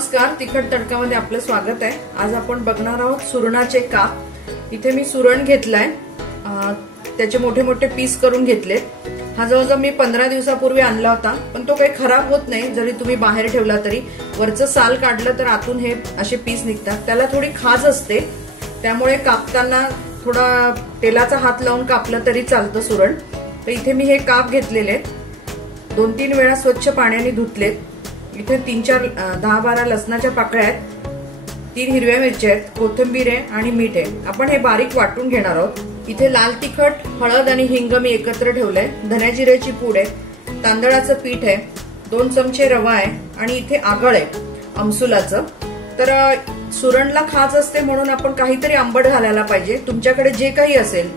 नमस्कार, तिखट तडकामध्ये आपलं स्वागत आहे। आज आपण बघणार आहोत सुरणाचे काप। इथे मी सुरण घेतलाय, त्याचे मोठे मोठे पीस करून घेतले। हा जवळजवळ मी 15 दिवसापूर्वी आणला होता, पण तो काही खराब होत नाही जरी तुम्ही बाहेर ठेवला तरी। वरचं साल काढलं तर आतून हे असे पीस निघतात। त्याला थोडी खाज असते, त्यामुळे कापताना थोडा तेलाचा हात लावून कापलं तरी चालतं सुरण। तर इथे मी हे काप घेतलेले, 2-3 वेळा स्वच्छ पाण्याने धुतलेत। इथे 10-12 लसणाच्या पाकळ्या आहेत, 3 हिरव्या मिरच्या आहेत, कोथिंबीर आहे आणि मीठ आहे। आपण हे बारीक वाटून घेणार आहोत। इथे लाल तिखट, हळद आणि हिंग मी एकत्र ठेवलंय। धन्या जिऱ्याची पूड आहे, तांदळाचं पीठ आहे, 2 चमचे रवा आहे आणि इथे आगळ आहे आमसुलाचं। तर सुरणला खाज असते म्हणून आपण काहीतरी आंबट घालायला पाहिजे। तुमच्याकडे जे काही असेल,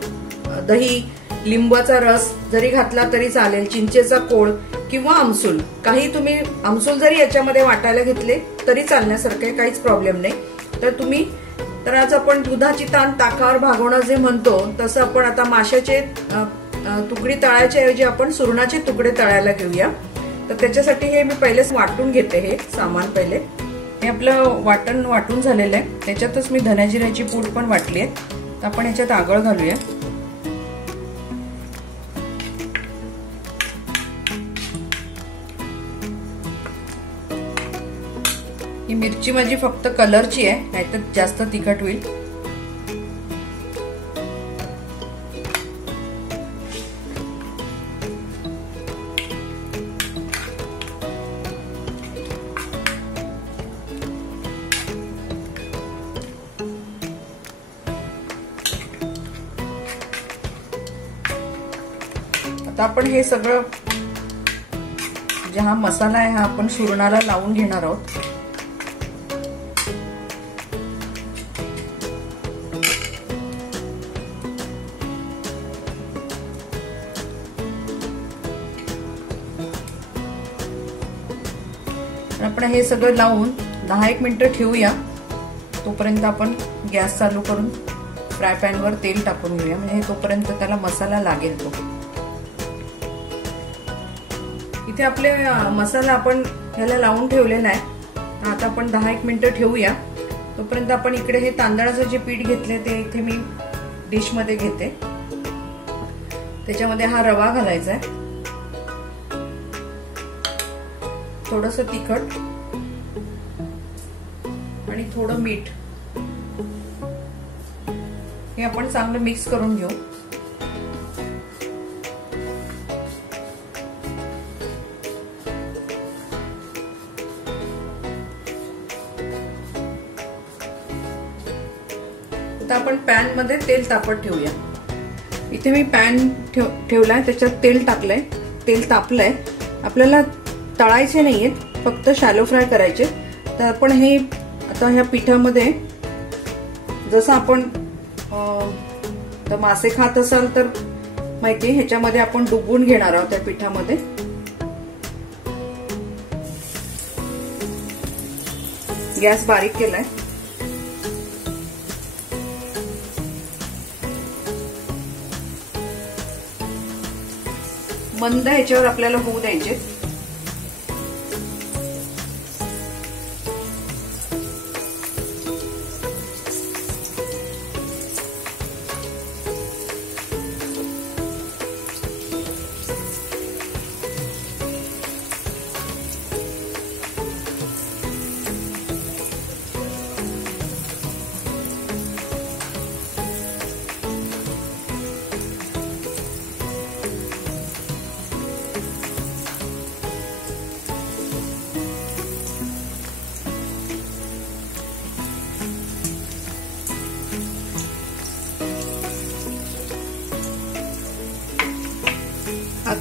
दही, लिंबाचा रस जरी घातला तरी चालेल, चिंचेचा कोळ किंवा आमसूल, काही तुम्ही आमसूल जरी याच्यामध्ये वाटायला घेतले तरी चालण्यासारखे, काहीच प्रॉब्लेम नाही। तर आज आपण दुधाची ताण ताकावर भागवणं जे म्हणतो तसं आपण आता माशाचे तुकडे तळायच्या ऐवजी आपण सुरणाचे तुकडे तळायला घेऊया। तर त्याच्यासाठी हे मी पहिलेच वाटून घेते। हे सामान पहिले हे आपलं वाटण वाटून झालेलं आहे, त्याच्यातच मी धन्या जिऱ्याची पूड पण वाटली आहे। तर आपण याच्यात आगळ घालूया। ही मिरची माझी फक्त कलरची आहे, नाहीतर जास्त तिखट होईल। आता आपण हे सगळं जे हा मसाला आहे हा आपण सुरणाला लावून घेणार आहोत। आपण हे सगळं लावून 10-1 मिनिटं ठेवूया। तोपर्यंत आपण गॅस चालू करून फ्राय पॅन वर तेल टाकून घेऊया, म्हणजे तोपर्यंत त्याला मसाला लागेल तो। इथे आपले मसाला आपण ह्याला लावून ठेवलेला आहे। आता आपण 10-1 मिनिटं ठेवूया। तोपर्यंत आपण इकडे हे तांदळाचं जे पीठ घेतले ते इथे मी डिश मध्ये घेते। त्याच्यामध्ये हा रवा घालायचा आहे, थोडस तिखट आणि थोडं मीठ। हे आपण चांगलं मिक्स करून घेऊ। आता आपण पॅन मध्ये तेल तापत ठेवूया। इथे मी पॅन ठेवलाय, त्याच्यात तेल टाकलंय, तेल तापलंय। आपल्याला तळायचे नाहीयेत, फक्त शॅलो फ्राय करायचे। तर आपण हे आता ह्या पिठामध्ये, जसं आपण मासे खात असाल तर माहिती, ह्याच्यामध्ये आपण डुबवून घेणार आहोत त्या पिठामध्ये। गॅस बारीक केलाय। मंद ह्याच्यावर आपल्याला होऊ द्यायचे।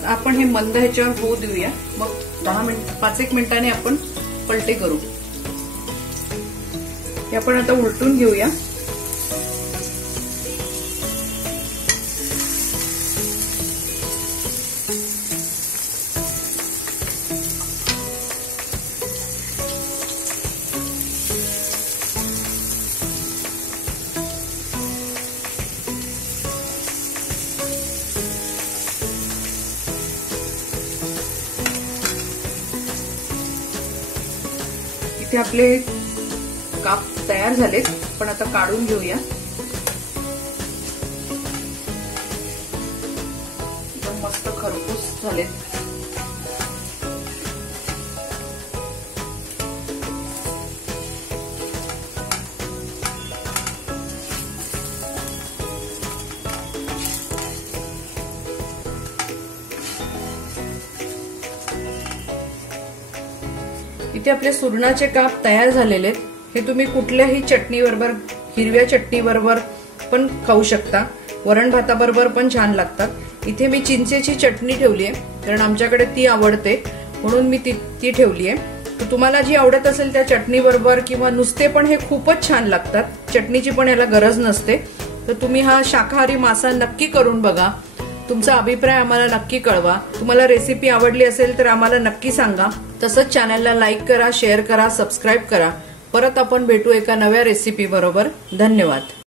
आपण हे मंद ह्याच्यावर होऊ देऊया, मग 5-1 मिनिटांनी आपण पलटे करू। हे आपण आता उलटून घेऊया। इथे आपले काप तयार झालेत, पण आता काढून घेऊया. एकदम मस्त खरपूस झालेत. इथे आपले सुरणाचे काप तयार झालेले आहेत. हे तुम्ही कुठल्याही चटणी बरोबर, हिरव्या चटणी बरोबर पण खाऊ शकता, वरण भाताबरोबर पण छान लागतात. इथे मी चिंचेची चटणी ठेवली आहे, कारण आमच्याकडे ती आवडते म्हणून मी ती ठेवली आहे. तर तुम्हाला जी आवडत असेल त्या चटणी बरोबर किंवा नुसते पण हे खूपच छान लागतात. चटणीची पण याला गरज नसते. तर तुम्ही हा शाकाहारी मासा नक्की करून बघा. तुमचा अभिप्राय आम्हाला नक्की कळवा. तुम्हाला रेसिपी आवडली असेल तर आम्हाला नक्की सांगा. तसंच चॅनलला लाईक करा, शेअर करा, सबस्क्राईब करा. परत आपण भेटू एका नव्या रेसिपी बरोबर. धन्यवाद.